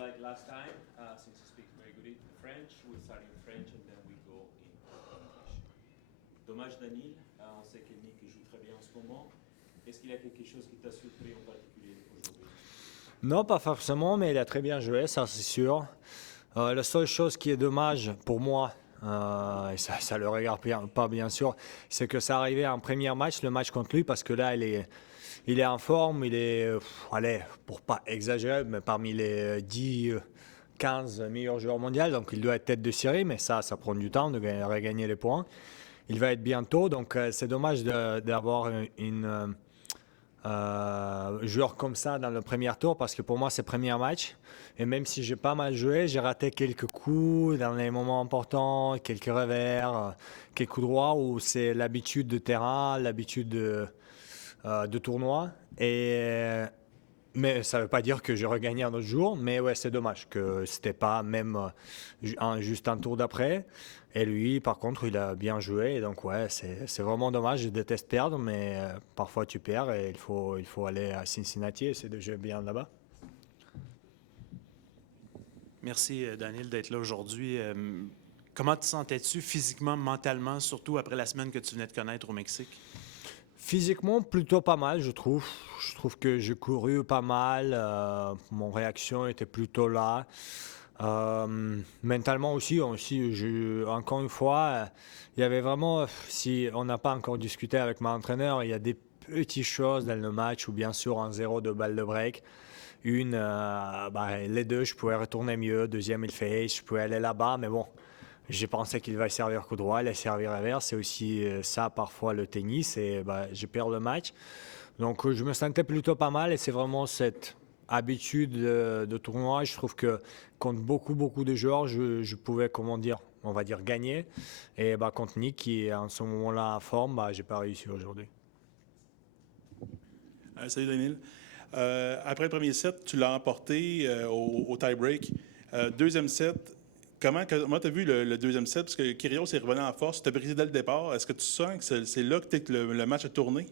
like last time, since you speak very good French, we'll start in French and then we go in English. Dommage Daniel, on sait que Nick joue très bien en ce moment. Est-ce qu'il y a quelque chose qui t'a surpris en particulier aujourd'hui? Non, pas forcément, mais il a très bien joué, ça c'est sûr. La seule chose qui est dommage pour moi, et ça le regarde pas bien sûr, c'est que ça arrivait en premier match, le match contre lui, parce que là il est en forme, il est, allez, pour pas exagérer, mais parmi les 10, 15 meilleurs joueurs mondiaux, donc il doit être tête de série, mais ça prend du temps de regagner les points. Il va être bientôt, donc c'est dommage d'avoir une joueur comme ça dans le premier tour, parce que pour moi c'est le premier match. Et même si j'ai pas mal joué, j'ai raté quelques coups dans les moments importants, quelques revers, quelques coups droits où c'est l'habitude de terrain, l'habitude de tournoi. Mais ça ne veut pas dire que je regagne un autre jour. Mais ouais, c'est dommage que c'était pas même juste un tour d'après. Et lui, par contre, il a bien joué. Et donc ouais, c'est vraiment dommage. Je déteste perdre, mais parfois tu perds et il faut aller à Cincinnati et essayer de jouer bien là-bas. Merci, Daniel, d'être là aujourd'hui. Comment te sentais-tu physiquement, mentalement, surtout après la semaine que tu venais de connaître au Mexique? Physiquement, plutôt pas mal, je trouve. Je trouve que j'ai couru pas mal. Mon réaction était plutôt là. Mentalement aussi, encore une fois, il y avait vraiment, si on n'a pas encore discuté avec mon entraîneur, il y a des petites choses dans le match où bien sûr en 0 de balle de break. Les deux, je pouvais retourner mieux. Deuxième, il fait ace, je pouvais aller là-bas, mais bon, j'ai pensé qu'il va servir coup droit, il a servi revers. C'est aussi ça parfois le tennis et je perds le match. Donc je me sentais plutôt pas mal et c'est vraiment cette habitude de tournoi. Je trouve que contre beaucoup de joueurs, je pouvais, on va dire gagner. Et contre Nick qui est en ce moment-là en forme, j'ai pas réussi aujourd'hui. Salut Daniel. Après le premier set, tu l'as emporté au tie-break. Deuxième set, comment tu as vu le deuxième set? Parce que Kyrgios est revenu en force, tu as brisé dès le départ. Est-ce que tu sens que c'est là que le match a tourné?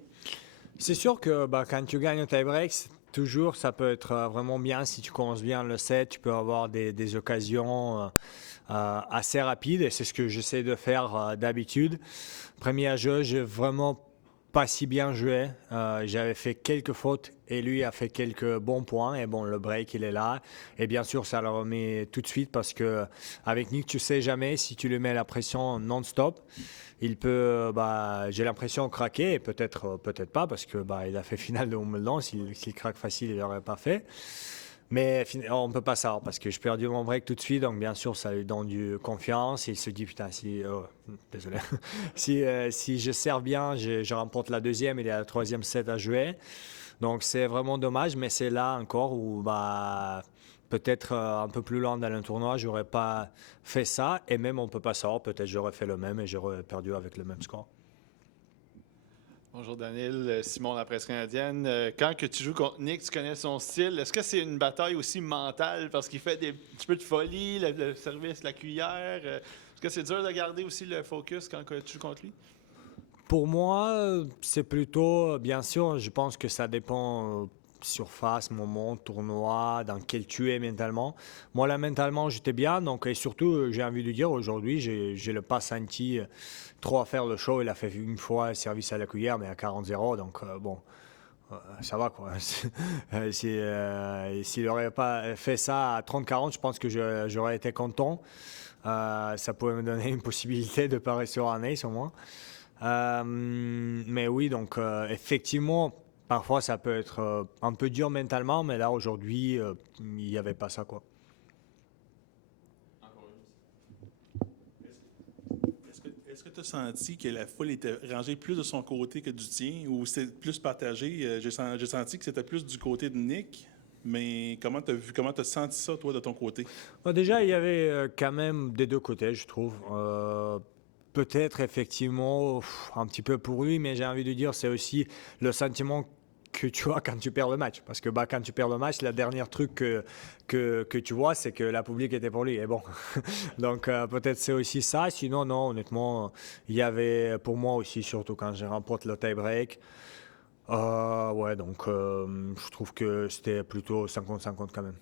C'est sûr que quand tu gagnes au tie-break, toujours ça peut être vraiment bien si tu commences bien le set. Tu peux avoir des occasions assez rapides et c'est ce que j'essaie de faire d'habitude. Premier jeu, j'ai vraiment pas si bien joué. J'avais fait quelques fautes et lui a fait quelques bons points. Et bon, le break, il est là. Et bien sûr, ça le remet tout de suite parce que avec Nick, tu sais jamais si tu lui mets la pression non-stop. Il peut, j'ai l'impression, craquer. Et peut-être pas parce que il a fait finale de Wimbledon. S'il craque facile, il l'aurait pas fait. Mais on ne peut pas savoir parce que je perdu mon break tout de suite. Donc, bien sûr, ça lui donne du confiance. Et il se dit, putain, désolé. si je sers bien, je remporte la deuxième. Il y a la troisième set à jouer. Donc, c'est vraiment dommage. Mais c'est là encore où, peut-être un peu plus loin dans le tournoi, j'aurais pas fait ça. Et même, on ne peut pas savoir. Peut-être j'aurais fait le même et j'aurais perdu avec le même score. Bonjour Daniel, Simon de la presse canadienne. Quand que tu joues contre Nick, tu connais son style. Est-ce que c'est une bataille aussi mentale parce qu'il fait un petit peu de folie, le service, la cuillère? Est-ce que c'est dur de garder aussi le focus quand tu joues contre lui? Pour moi, c'est plutôt, bien sûr, je pense que ça dépend surface, moment, tournoi, dans quel tu es mentalement. Moi, là, mentalement, j'étais bien. Donc, et surtout, j'ai envie de dire, aujourd'hui, j'ai le pas senti trop à faire le show. Il a fait une fois service à la cuillère, mais à 40-0. Donc, ça va, quoi. S'il n'aurait pas fait ça à 30-40, je pense que j'aurais été content. Ça pouvait me donner une possibilité de parier sur un ace au moins. Mais oui, donc effectivement, parfois ça peut être un peu dur mentalement, mais là aujourd'hui, il n'y avait pas ça, quoi. Est-ce que tu as senti que la foule était rangée plus de son côté que du tien ou c'était plus partagé? J'ai senti que c'était plus du côté de Nick, mais comment tu as senti ça, toi, de ton côté? Déjà, il y avait quand même des deux côtés, je trouve. Peut-être effectivement un petit peu pour lui, mais j'ai envie de dire c'est aussi le sentiment que tu as quand tu perds le match. Parce que quand tu perds le match, le dernier truc que tu vois, c'est que la public était pour lui. Et bon, donc peut-être c'est aussi ça. Sinon, non, honnêtement, il y avait pour moi aussi, surtout quand je remporte le tie-break. Ouais, donc je trouve que c'était plutôt 50-50 quand même.